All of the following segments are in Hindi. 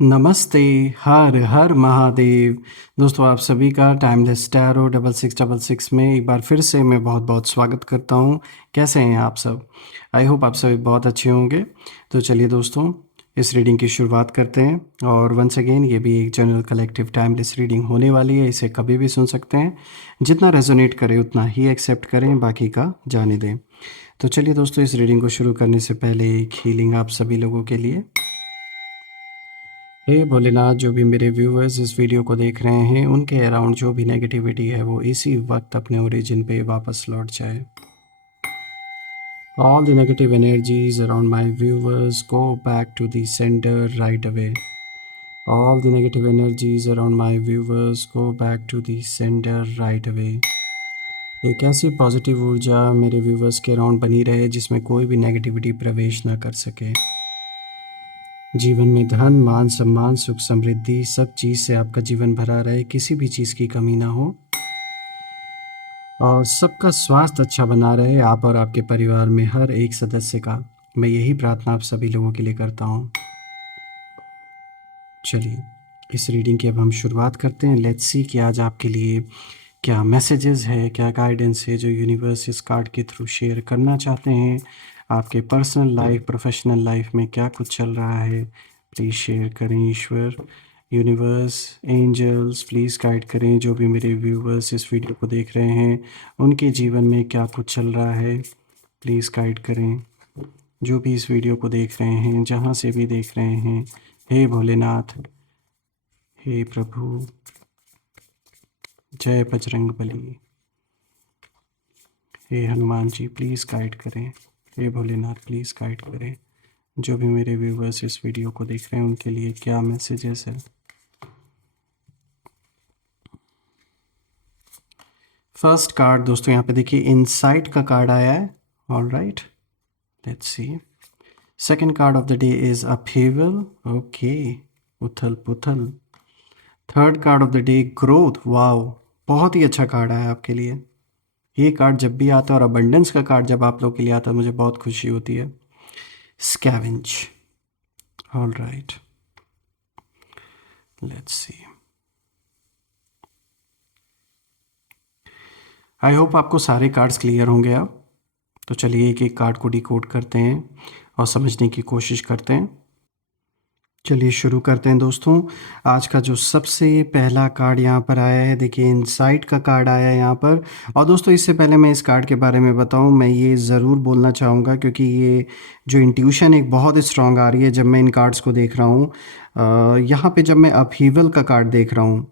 नमस्ते, हर हर महादेव। दोस्तों आप सभी का टाइमलेस टैरो 6666 में एक बार फिर से मैं बहुत-बहुत स्वागत करता हूँ। कैसे हैं आप सब? आई होप आप सभी बहुत अच्छे होंगे। तो चलिए दोस्तों, इस रीडिंग की शुरुआत करते हैं और वंस अगेन ये भी एक जनरल कलेक्टिव टाइमलेस रीडिंग होने वाली है, इसे कभी भी सुन सकते हैं। जितना रेज़ोनेट करे उतना ही एक्सेप्ट करें, बाकी का जाने दें। तो चलिए दोस्तों, इस रीडिंग को शुरू करने से पहले एक हीलिंग आप सभी लोगों के लिए। हे भोलेनाथ, जो भी मेरे व्यूअर्स इस वीडियो को देख रहे हैं उनके अराउंड जो भी नेगेटिविटी है वो इसी वक्त अपने ओरिजिन पे वापस लौट जाए। All the negative energies around my viewers go back to the centre right away. All the negative energies around my viewers go back to the centre right away. एक ऐसी पॉजिटिव ऊर्जा मेरे व्यूअर्स के अराउंड बनी रहे जिसमें कोई भी नेगेटिविटी प्रवेश ना कर सके। जीवन में धन, मान, सम्मान, सुख, समृद्धि सब चीज़ से आपका जीवन भरा रहे, किसी भी चीज़ की कमी ना हो और सबका स्वास्थ्य अच्छा बना रहे, आप और आपके परिवार में हर एक सदस्य का। मैं यही प्रार्थना आप सभी लोगों के लिए करता हूँ। चलिए इस रीडिंग की अब हम शुरुआत करते हैं। लेट्स सी कि आज आपके लिए क्या मैसेजेस है, क्या गाइडेंस है जो यूनिवर्स इस कार्ड के थ्रू शेयर करना चाहते हैं। आपके पर्सनल लाइफ, प्रोफेशनल लाइफ में क्या कुछ चल रहा है, प्लीज़ शेयर करें। ईश्वर, यूनिवर्स, एंजल्स प्लीज़ गाइड करें जो भी मेरे व्यूवर्स इस वीडियो को देख रहे हैं उनके जीवन में क्या कुछ चल रहा है, प्लीज़ गाइड करें। जो भी इस वीडियो को देख रहे हैं, जहाँ से भी देख रहे हैं, हे भोलेनाथ, हे प्रभु, जय बजरंग बली, हे हनुमान जी प्लीज़ गाइड करें। हे भोलेनाथ प्लीज़ गाइड करें। जो भी मेरे व्यूवर्स इस वीडियो को देख रहे हैं उनके लिए क्या मैसेजेस है। फर्स्ट कार्ड दोस्तों यहाँ पे देखिए इनसाइट का कार्ड आया है। Alright, let's see. Second card of the day is upheaval, okay, उथल पुथल। Third card of the day growth, wow, बहुत ही अच्छा कार्ड आया आपके लिए। ये कार्ड जब भी आता है और अबंडेंस का कार्ड जब आप लोग के लिए आता है मुझे बहुत खुशी होती है। Scavenge, alright, let's C. I hope आपको सारे कार्ड्स क्लियर होंगे अब। तो चलिए एक एक कार्ड को डिकोड करते हैं और समझने की कोशिश करते हैं। चलिए शुरू करते हैं दोस्तों। आज का जो सबसे पहला कार्ड यहाँ पर आया है, देखिए इनसाइट का कार्ड आया है यहाँ पर। और दोस्तों इससे पहले मैं इस कार्ड के बारे में बताऊँ, मैं ये ज़रूर बोलना चाहूँगा क्योंकि ये जो इंट्यूशन एक बहुत स्ट्रॉन्ग आ रही है जब मैं इन कार्ड्स को देख रहा हूँ। यहाँ पे जब मैं अपहीवल का कार्ड देख रहा हूँ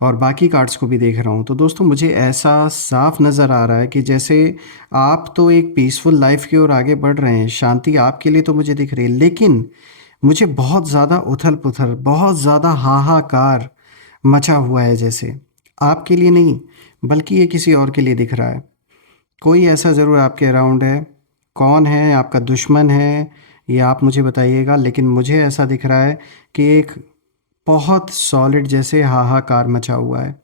और बाकी कार्ड्स को भी देख रहा हूँ तो दोस्तों मुझे ऐसा साफ नज़र आ रहा है कि जैसे आप तो एक पीसफुल लाइफ की ओर आगे बढ़ रहे हैं, शांति आपके लिए तो मुझे दिख रही है, लेकिन मुझे बहुत ज़्यादा उथल-पुथल, बहुत ज़्यादा हाहाकार मचा हुआ है जैसे। आपके लिए नहीं, बल्कि ये किसी और के लिए दिख रहा है। कोई ऐसा ज़रूर आपके अराउंड है। कौन है? आपका दुश्मन है? ये आप मुझे बताइएगा, लेकिन मुझे ऐसा दिख रहा है कि एक बहुत सॉलिड जैसे हाहाकार मचा हुआ है।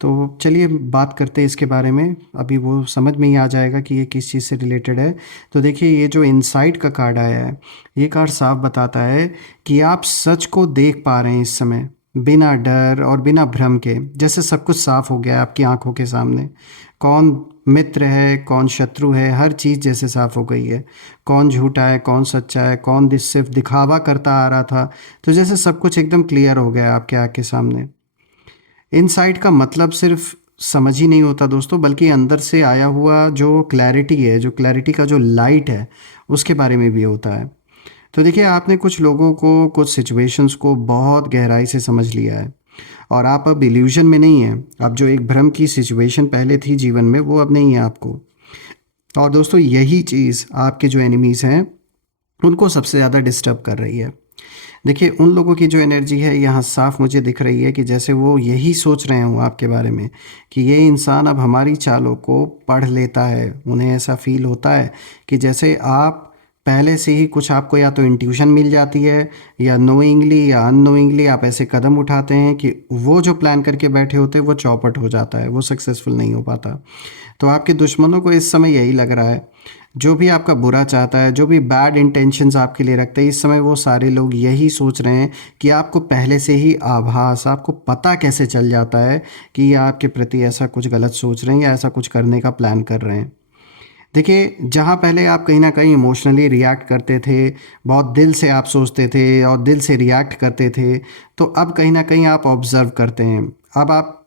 तो चलिए बात करते हैं इसके बारे में। अभी वो समझ में ही आ जाएगा कि ये किस चीज़ से रिलेटेड है। तो देखिए ये जो इनसाइट का कार्ड आया है, ये कार्ड साफ बताता है कि आप सच को देख पा रहे हैं इस समय, बिना डर और बिना भ्रम के। जैसे सब कुछ साफ हो गया है आपकी आंखों के सामने। कौन मित्र है, कौन शत्रु है, हर चीज़ जैसे साफ हो गई है। कौन झूठा है, कौन सच्चा है, कौन सिर्फ दिखावा करता आ रहा था। तो जैसे सब कुछ एकदम क्लियर हो गया आपके आँख के सामने। इनसाइट का मतलब सिर्फ समझ ही नहीं होता दोस्तों, बल्कि अंदर से आया हुआ जो क्लैरिटी है, जो क्लैरिटी का जो लाइट है, उसके बारे में भी होता है। तो देखिए आपने कुछ लोगों को, कुछ सिचुएशंस को बहुत गहराई से समझ लिया है और आप अब इल्यूजन में नहीं हैं। अब जो एक भ्रम की सिचुएशन पहले थी जीवन में वो अब नहीं है आपको। और दोस्तों यही चीज़ आपके जो एनिमीज़ हैं उनको सबसे ज़्यादा डिस्टर्ब कर रही है। देखिए उन लोगों की जो एनर्जी है यहाँ साफ मुझे दिख रही है कि जैसे वो यही सोच रहे हों आपके बारे में कि ये इंसान अब हमारी चालों को पढ़ लेता है। उन्हें ऐसा फील होता है कि जैसे आप पहले से ही कुछ, आपको या तो इंट्यूशन मिल जाती है या नोइंगली या अननोइंगली आप ऐसे कदम उठाते हैं कि वो जो प्लान करके बैठे होते हैं वो चौपट हो जाता है, वो सक्सेसफुल नहीं हो पाता। तो आपके दुश्मनों को इस समय यही लग रहा है। जो भी आपका बुरा चाहता है, जो भी बैड इंटेंशंस आपके लिए रखते हैं, इस समय वो सारे लोग यही सोच रहे हैं कि आपको पहले से ही आभास, आपको पता कैसे चल जाता है कि ये आपके प्रति ऐसा कुछ गलत सोच रहे हैं या ऐसा कुछ करने का प्लान कर रहे हैं। देखिए, जहाँ पहले आप कहीं न कहीं इमोशनली रिएक्ट करते थे, बहुत दिल से आप सोचते थे और दिल से रिएक्ट करते थे, तो अब कहीं न कहीं आप ऑब्ज़र्व करते हैं। अब आप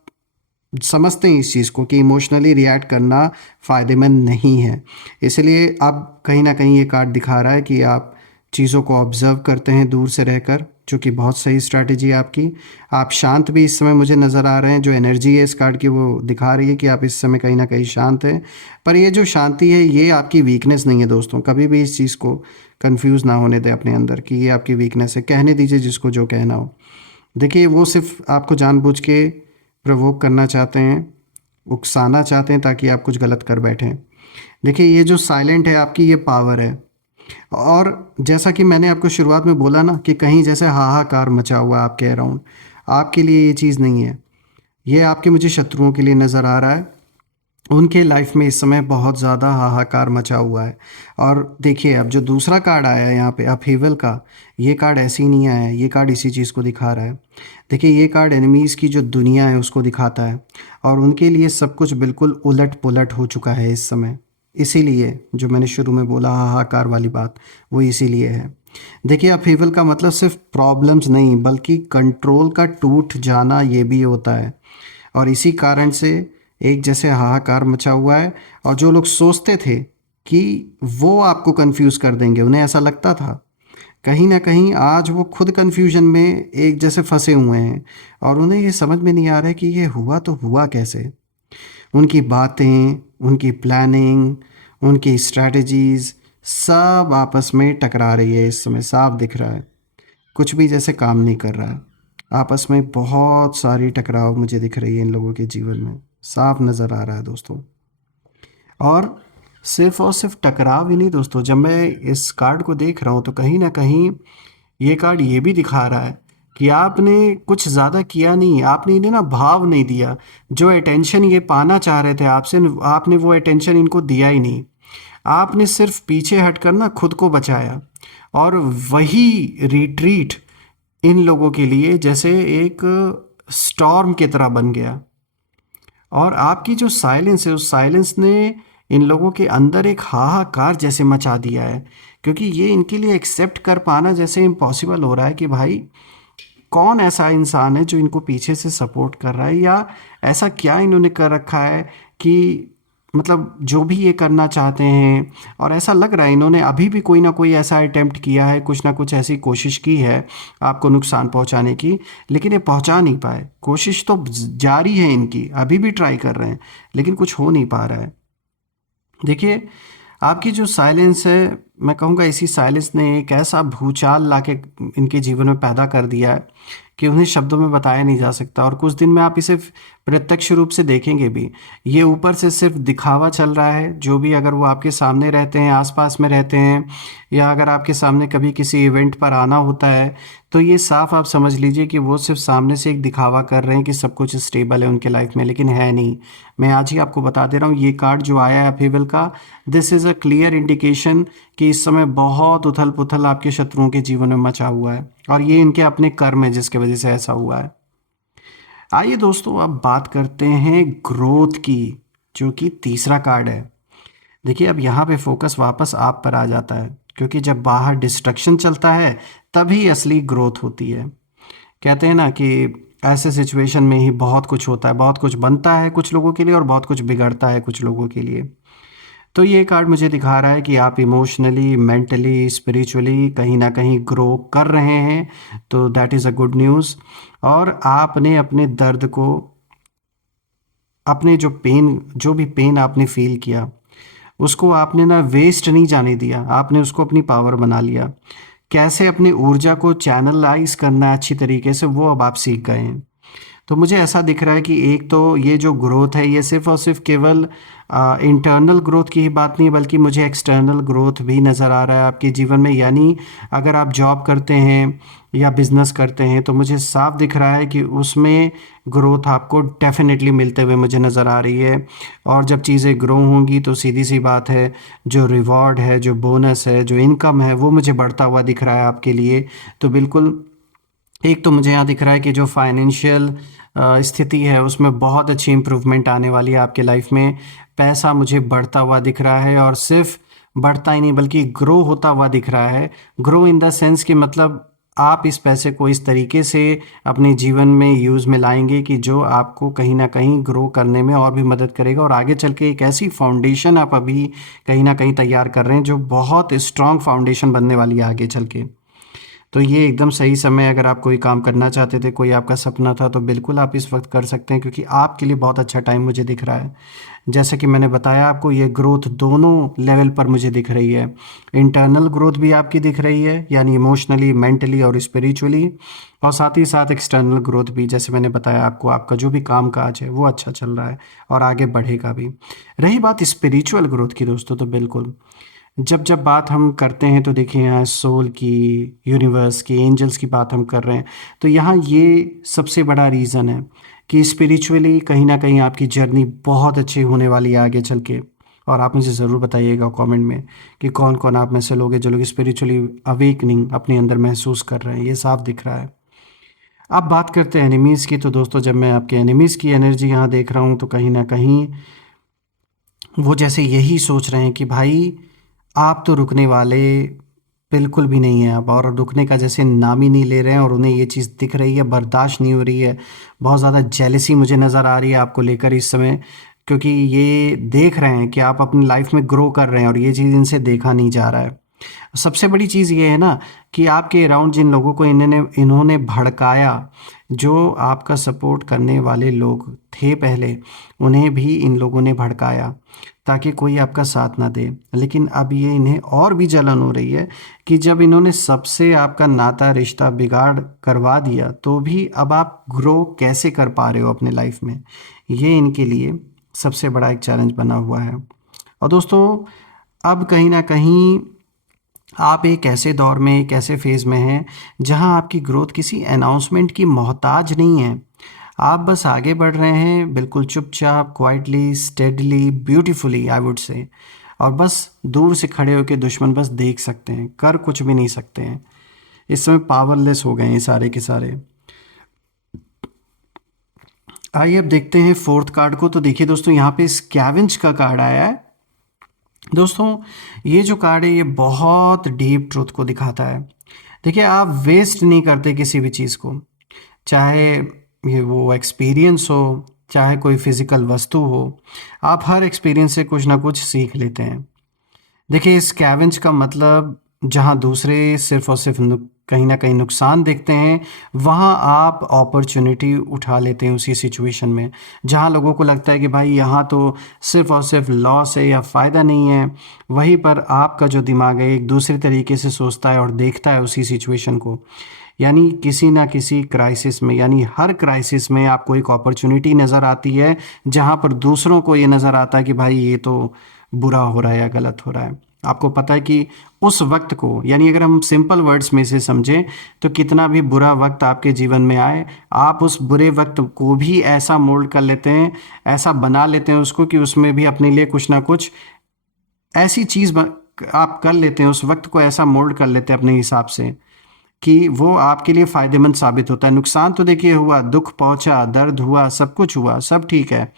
समझते हैं इस चीज़ को कि इमोशनली रिएक्ट करना फ़ायदेमंद नहीं है। इसलिए अब कहीं न कहीं ये कार्ड दिखा रहा है कि आप चीज़ों को ऑब्ज़र्व करते हैं दूर से रहकर, जो कि बहुत सही स्ट्रैटेजी है आपकी। आप शांत भी इस समय मुझे नज़र आ रहे हैं, जो एनर्जी है इस कार्ड की वो दिखा रही है कि आप इस समय कहीं न कहीं शांत हैं। पर ये जो शांति है ये आपकी वीकनेस नहीं है दोस्तों, कभी भी इस चीज़ को कन्फ्यूज़ ना होने दें अपने अंदर कि ये आपकी वीकनेस है। कहने दीजिए जिसको जो कहना हो। देखिए, वो सिर्फ़ आपको जानबूझ के प्रोवोक करना चाहते हैं, उकसाना चाहते हैं ताकि आप कुछ गलत कर बैठें। देखिए, ये जो साइलेंट है आपकी, ये पावर है। और जैसा कि मैंने आपको शुरुआत में बोला ना कि कहीं जैसे हाहाकार मचा हुआ है आपके अराउंड, आपके लिए ये चीज़ नहीं है। ये आपके मुझे शत्रुओं के लिए नज़र आ रहा है। उनके लाइफ में इस समय बहुत ज़्यादा हाहाकार मचा हुआ है। और देखिए, अब जो दूसरा कार्ड आया है यहाँ पे अपहीवल का, ये कार्ड ऐसे ही नहीं आया है, ये कार्ड इसी चीज़ को दिखा रहा है। देखिए, ये कार्ड एनिमीज़ की जो दुनिया है उसको दिखाता है और उनके लिए सब कुछ बिल्कुल उलट-पुलट हो चुका है इस समय। इसीलिए जो मैंने शुरू में बोला हाहाकार वाली बात, वो इसीलिए है। देखिए, अपहीवल का मतलब सिर्फ़ प्रॉब्लम्स नहीं बल्कि कंट्रोल का टूट जाना ये भी होता है। और इसी कारण से एक जैसे हाहाकार मचा हुआ है। और जो लोग सोचते थे कि वो आपको कंफ्यूज कर देंगे, उन्हें ऐसा लगता था, कहीं ना कहीं आज वो खुद कंफ्यूजन में एक जैसे फंसे हुए हैं और उन्हें ये समझ में नहीं आ रहा है कि ये हुआ तो हुआ कैसे। उनकी बातें, उनकी प्लानिंग, उनकी स्ट्रैटेजीज सब आपस में टकरा रही है इस समय, साफ दिख रहा है। कुछ भी जैसे काम नहीं कर रहा है। आपस में बहुत सारी टकराव मुझे दिख रही है इन लोगों के जीवन में, साफ नज़र आ रहा है दोस्तों। और सिर्फ टकराव ही नहीं दोस्तों, जब मैं इस कार्ड को देख रहा हूँ तो कहीं ना कहीं ये कार्ड ये भी दिखा रहा है कि आपने कुछ ज़्यादा किया नहीं, आपने इन्हें ना भाव नहीं दिया। जो अटेंशन ये पाना चाह रहे थे आपसे, आपने वो अटेंशन इनको दिया ही नहीं। आपने सिर्फ पीछे हटकर ना खुद को बचाया और वही रिट्रीट इन लोगों के लिए जैसे एक स्टॉर्म की तरह बन गया। और आपकी जो साइलेंस है, उस साइलेंस ने इन लोगों के अंदर एक हाहाकार जैसे मचा दिया है, क्योंकि ये इनके लिए एक्सेप्ट कर पाना जैसे इम्पॉसिबल हो रहा है कि भाई कौन ऐसा इंसान है जो इनको पीछे से सपोर्ट कर रहा है, या ऐसा क्या इन्होंने कर रखा है कि मतलब जो भी ये करना चाहते हैं। और ऐसा लग रहा है इन्होंने अभी भी कोई ना कोई ऐसा अटेम्प्ट किया है, कुछ ना कुछ ऐसी कोशिश की है आपको नुकसान पहुंचाने की, लेकिन ये पहुंचा नहीं पाए। कोशिश तो जारी है इनकी, अभी भी ट्राई कर रहे हैं, लेकिन कुछ हो नहीं पा रहा है। देखिए, आपकी जो साइलेंस है, मैं कहूँगा इसी साइलेंस ने एक ऐसा भूचाल लाके इनके जीवन में पैदा कर दिया है कि उन्हें शब्दों में बताया नहीं जा सकता। और कुछ दिन में आप इसे प्रत्यक्ष रूप से देखेंगे भी। ये ऊपर से सिर्फ दिखावा चल रहा है, जो भी अगर वो आपके सामने रहते हैं, आसपास में रहते हैं, या अगर आपके सामने कभी किसी इवेंट पर आना होता है, तो ये साफ आप समझ लीजिए कि वो सिर्फ सामने से एक दिखावा कर रहे हैं कि सब कुछ स्टेबल है उनके लाइफ में, लेकिन है नहीं। मैं आज ही आपको बता दे रहा हूँ, ये कार्ड जो आया है अपीवल का, this is a clear indication कि इस समय बहुत उथल पुथल आपके शत्रुओं के जीवन में मचा हुआ है और ये इनके अपने कर्म है जिसके वजह से ऐसा हुआ है। आइए दोस्तों, अब बात करते हैं ग्रोथ की, जो कि तीसरा कार्ड है। देखिए, अब यहाँ पे फोकस वापस आप पर आ जाता है, क्योंकि जब बाहर डिस्ट्रक्शन चलता है तभी असली ग्रोथ होती है। कहते हैं ना कि ऐसे सिचुएशन में ही बहुत कुछ होता है, बहुत कुछ बनता है कुछ लोगों के लिए और बहुत कुछ बिगड़ता है कुछ लोगों के लिए। तो ये कार्ड मुझे दिखा रहा है कि आप इमोशनली, मेंटली, स्पिरिचुअली कहीं ना कहीं ग्रो कर रहे हैं, तो that is a good news. और आपने अपने दर्द को, अपने जो भी पेन आपने फील किया, उसको आपने ना वेस्ट नहीं जाने दिया, आपने उसको अपनी पावर बना लिया। कैसे अपनी ऊर्जा को चैनलाइज करना है अच्छी तरीके से, वो अब आप सीख गए हैं। तो मुझे ऐसा दिख रहा है कि एक तो ये जो ग्रोथ है ये सिर्फ़ और सिर्फ केवल इंटरनल ग्रोथ की ही बात नहीं, बल्कि मुझे एक्सटर्नल ग्रोथ भी नज़र आ रहा है आपके जीवन में। यानी अगर आप जॉब करते हैं या बिज़नेस करते हैं तो मुझे साफ दिख रहा है कि उसमें ग्रोथ आपको डेफ़िनेटली मिलते हुए मुझे नज़र आ रही है। और जब चीज़ें ग्रो होंगी तो सीधी सी बात है, जो रिवॉर्ड है, जो बोनस है, जो इनकम है, वो मुझे बढ़ता हुआ दिख रहा है आपके लिए। तो बिल्कुल, एक तो मुझे यहाँ दिख रहा है कि जो फाइनेंशियल स्थिति है उसमें बहुत अच्छी इम्प्रूवमेंट आने वाली है आपके लाइफ में। पैसा मुझे बढ़ता हुआ दिख रहा है, और सिर्फ बढ़ता ही नहीं बल्कि ग्रो होता हुआ दिख रहा है। ग्रो इन द सेंस कि मतलब आप इस पैसे को इस तरीके से अपने जीवन में यूज़ में लाएंगे कि जो आपको कहीं ना कहीं ग्रो करने में और भी मदद करेगा, और आगे चल के एक ऐसी फाउंडेशन आप अभी कहीं ना कहीं तैयार कर रहे हैं जो बहुत स्ट्रांग फाउंडेशन बनने वाली है आगे चल के। तो ये एकदम सही समय है। अगर आप कोई काम करना चाहते थे, कोई आपका सपना था, तो बिल्कुल आप इस वक्त कर सकते हैं, क्योंकि आपके लिए बहुत अच्छा टाइम मुझे दिख रहा है। जैसा कि मैंने बताया आपको, ये ग्रोथ दोनों लेवल पर मुझे दिख रही है। इंटरनल ग्रोथ भी आपकी दिख रही है, यानी इमोशनली, मेंटली और स्पिरिचुअली, और साथ ही साथ एक्सटर्नल ग्रोथ भी, जैसे मैंने बताया आपको, आपका जो भी काम काज है वो अच्छा चल रहा है और आगे बढ़ेगा भी। रही बात स्पिरिचुअल ग्रोथ की दोस्तों, तो बिल्कुल जब जब बात हम करते हैं तो देखिए यहाँ सोल की, यूनिवर्स की, एंजल्स की बात हम कर रहे हैं, तो यहाँ ये सबसे बड़ा रीज़न है कि स्पिरिचुअली कहीं ना कहीं आपकी जर्नी बहुत अच्छी होने वाली है आगे चल के। और आप मुझे ज़रूर बताइएगा कमेंट में कि कौन कौन आप में से लोग हैं जो लोग स्पिरिचुअली अवेकनिंग अपने अंदर महसूस कर रहे हैं। ये साफ दिख रहा है। अब बात करते हैं एनिमीज़ की। तो दोस्तों, जब मैं आपके एनिमीज़ की एनर्जी यहाँ देख रहा हूँ तो कहीं ना कहीं वो जैसे यही सोच रहे हैं कि भाई आप तो रुकने वाले बिल्कुल भी नहीं हैं अब, और रुकने का जैसे नाम ही नहीं ले रहे हैं, और उन्हें ये चीज़ दिख रही है, बर्दाश्त नहीं हो रही है। बहुत ज़्यादा जेलसी मुझे नज़र आ रही है आपको लेकर इस समय, क्योंकि ये देख रहे हैं कि आप अपनी लाइफ में ग्रो कर रहे हैं और ये चीज़ इनसे देखा नहीं जा रहा है। सबसे बड़ी चीज़ ये है ना कि आपके अराउंड जिन लोगों को इन्होंने भड़काया, जो आपका सपोर्ट करने वाले लोग थे पहले, उन्हें भी इन लोगों ने भड़काया ताकि कोई आपका साथ ना दे। लेकिन अब ये इन्हें और भी जलन हो रही है कि जब इन्होंने सबसे आपका नाता रिश्ता बिगाड़ करवा दिया, तो भी अब आप ग्रो कैसे कर पा रहे हो अपने लाइफ में। ये इनके लिए सबसे बड़ा एक चैलेंज बना हुआ है। और दोस्तों, अब कहीं ना कहीं आप एक ऐसे दौर में, एक ऐसे फेज़ में हैं जहां आपकी ग्रोथ किसी अनाउंसमेंट की मोहताज नहीं है। आप बस आगे बढ़ रहे हैं, बिल्कुल चुपचाप, quietly, steadily, beautifully, I would say. और बस दूर से खड़े होकर दुश्मन बस देख सकते हैं, कर कुछ भी नहीं सकते हैं। इस समय पावरलेस हो गए हैं सारे के सारे। आइए अब देखते हैं फोर्थ कार्ड को। तो देखिए दोस्तों, यहाँ पे स्कैवेंज का कार्ड आया है। दोस्तों, ये जो कार्ड है ये बहुत डीप ट्रूथ को दिखाता है। देखिए, आप वेस्ट नहीं करते किसी भी चीज़ को, चाहे ये वो एक्सपीरियंस हो, चाहे कोई फिजिकल वस्तु हो। आप हर एक्सपीरियंस से कुछ ना कुछ सीख लेते हैं। देखिए, स्कैवेंज का मतलब जहाँ दूसरे सिर्फ और सिर्फ कहीं ना कहीं नुकसान देखते हैं, वहाँ आप अपॉर्चुनिटी उठा लेते हैं उसी सिचुएशन में। जहाँ लोगों को लगता है कि भाई यहाँ तो सिर्फ और सिर्फ लॉस है या फ़ायदा नहीं है, वहीं पर आपका जो दिमाग है एक दूसरे तरीके से सोचता है और देखता है उसी सिचुएशन को। यानी किसी ना किसी क्राइसिस में, यानी हर क्राइसिस में आपको एक अपॉर्चुनिटी नज़र आती है, जहाँ पर दूसरों को ये नज़र आता है कि भाई ये तो बुरा हो रहा है या गलत हो रहा है। आपको पता है कि उस वक्त को, यानी अगर हम सिंपल वर्ड्स में से समझें, तो कितना भी बुरा वक्त आपके जीवन में आए, आप उस बुरे वक्त को भी ऐसा मोल्ड कर लेते हैं, ऐसा बना लेते हैं उसको कि उसमें भी अपने लिए कुछ ना कुछ ऐसी चीज़ आप कर लेते हैं, उस वक्त को ऐसा मोल्ड कर लेते हैं अपने हिसाब से कि वो आपके लिए फ़ायदेमंद साबित होता है। नुकसान तो देखिए हुआ, दुख पहुंचा, दर्द हुआ, सब कुछ हुआ, सब ठीक है,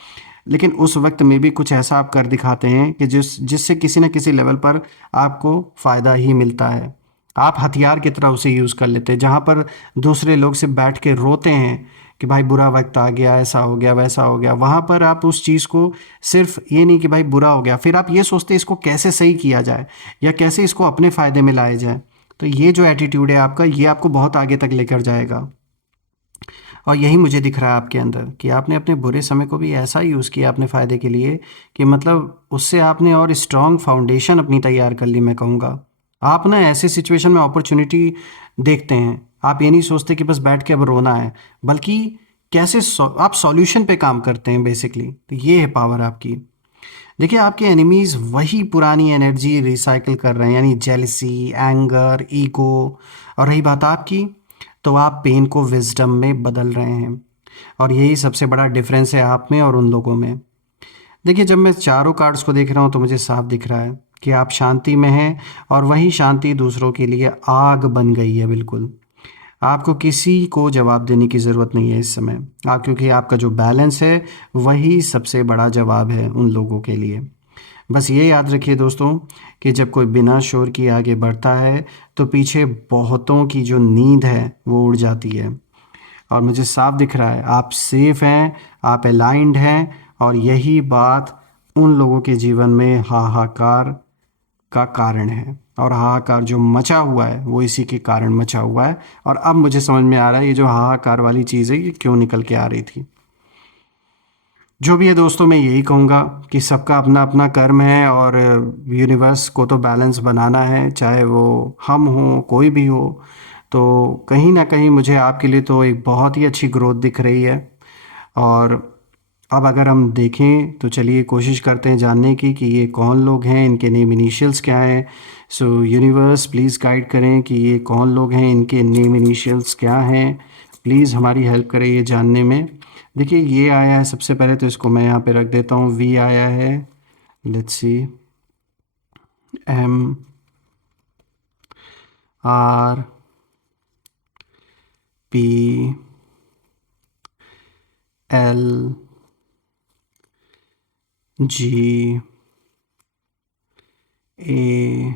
लेकिन उस वक्त में भी कुछ ऐसा आप कर दिखाते हैं कि जिससे किसी न किसी लेवल पर आपको फ़ायदा ही मिलता है। आप हथियार की तरह उसे यूज़ कर लेते हैं। जहाँ पर दूसरे लोग से बैठ के रोते हैं कि भाई बुरा वक्त आ गया, ऐसा हो गया, वैसा हो गया, वहाँ पर आप उस चीज़ को सिर्फ ये नहीं कि भाई बुरा हो गया, फिर आप ये सोचते हैं इसको कैसे सही किया जाए या कैसे इसको अपने फ़ायदे में लाया जाए। तो ये जो एटीट्यूड है आपका, ये आपको बहुत आगे तक लेकर जाएगा। और यही मुझे दिख रहा है आपके अंदर कि आपने अपने बुरे समय को भी ऐसा यूज़ किया अपने फ़ायदे के लिए कि मतलब उससे आपने और स्ट्रॉन्ग फाउंडेशन अपनी तैयार कर ली, मैं कहूँगा। आप ना ऐसे सिचुएशन में अपॉर्चुनिटी देखते हैं। आप ये नहीं सोचते कि बस बैठ के अब रोना है, बल्कि कैसे आप सॉल्यूशन पे काम करते हैं बेसिकली। तो ये है पावर आपकी। देखिए आपके एनिमीज वही पुरानी एनर्जी रिसाइकिल कर रहे हैं, यानी जेलसी, एंगर, ईगो। और रही बात आपकी, तो आप पेन को विजडम में बदल रहे हैं। और यही सबसे बड़ा डिफरेंस है आप में और उन लोगों में। देखिए जब मैं चारों कार्ड्स को देख रहा हूँ तो मुझे साफ दिख रहा है कि आप शांति में हैं, और वही शांति दूसरों के लिए आग बन गई है बिल्कुल। आपको किसी को जवाब देने की ज़रूरत नहीं है इस समय। क्योंकि आपका जो बैलेंस है वही सबसे बड़ा जवाब है उन लोगों के लिए। बस ये याद रखिए दोस्तों कि जब कोई बिना शोर किए आगे बढ़ता है तो पीछे बहुतों की जो नींद है वो उड़ जाती है। और मुझे साफ दिख रहा है आप सेफ हैं, आप अलाइंड हैं। और यही बात उन लोगों के जीवन में हाहाकार का कारण है। और हाहाकार जो मचा हुआ है वो इसी के कारण मचा हुआ है। और अब मुझे समझ में आ रहा है ये जो हाहाकार वाली चीज़ है ये क्यों निकल के आ रही थी। जो भी है दोस्तों, मैं यही कहूँगा कि सबका अपना अपना कर्म है, और यूनिवर्स को तो बैलेंस बनाना है, चाहे वो हम हो कोई भी हो। तो कहीं ना कहीं मुझे आपके लिए तो एक बहुत ही अच्छी ग्रोथ दिख रही है। और अब अगर हम देखें तो चलिए कोशिश करते हैं जानने की कि ये कौन लोग हैं, इनके नेम इनिशियल्स क्या हैं। सो यूनिवर्स प्लीज़ गाइड करें कि ये कौन लोग हैं, इनके नेम इनिशियल्स क्या हैं। प्लीज़ हमारी हेल्प करें ये जानने में। देखिए ये आया है सबसे पहले, तो इसको मैं यहाँ पे रख देता हूँ। वी आया है, let's see, M R P L G A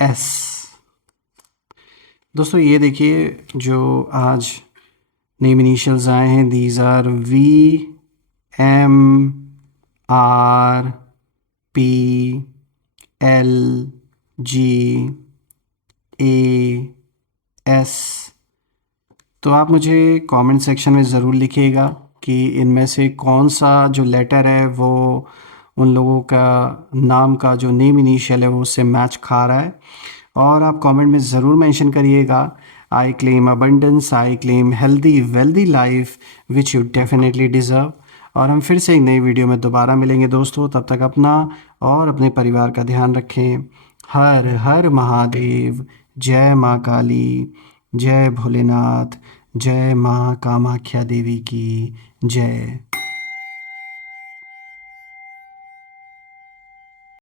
S. दोस्तों ये देखिए जो आज नेम इनिशियल्स आए हैं, these are V M R P L G A S. तो आप मुझे कमेंट सेक्शन में ज़रूर लिखिएगा कि इनमें से कौन सा जो लेटर है वो उन लोगों का नाम का जो नेम इनिशियल है वो उससे मैच खा रहा है। और आप कमेंट में ज़रूर मेंशन करिएगा, I claim abundance, I claim healthy wealthy life which you definitely deserve. और हम फिर से एक नई वीडियो में दोबारा मिलेंगे दोस्तों। तब तक अपना और अपने परिवार का ध्यान रखें। हर हर महादेव। जय माँ काली, जय भोलेनाथ, जय माँ कामाख्या देवी की जय।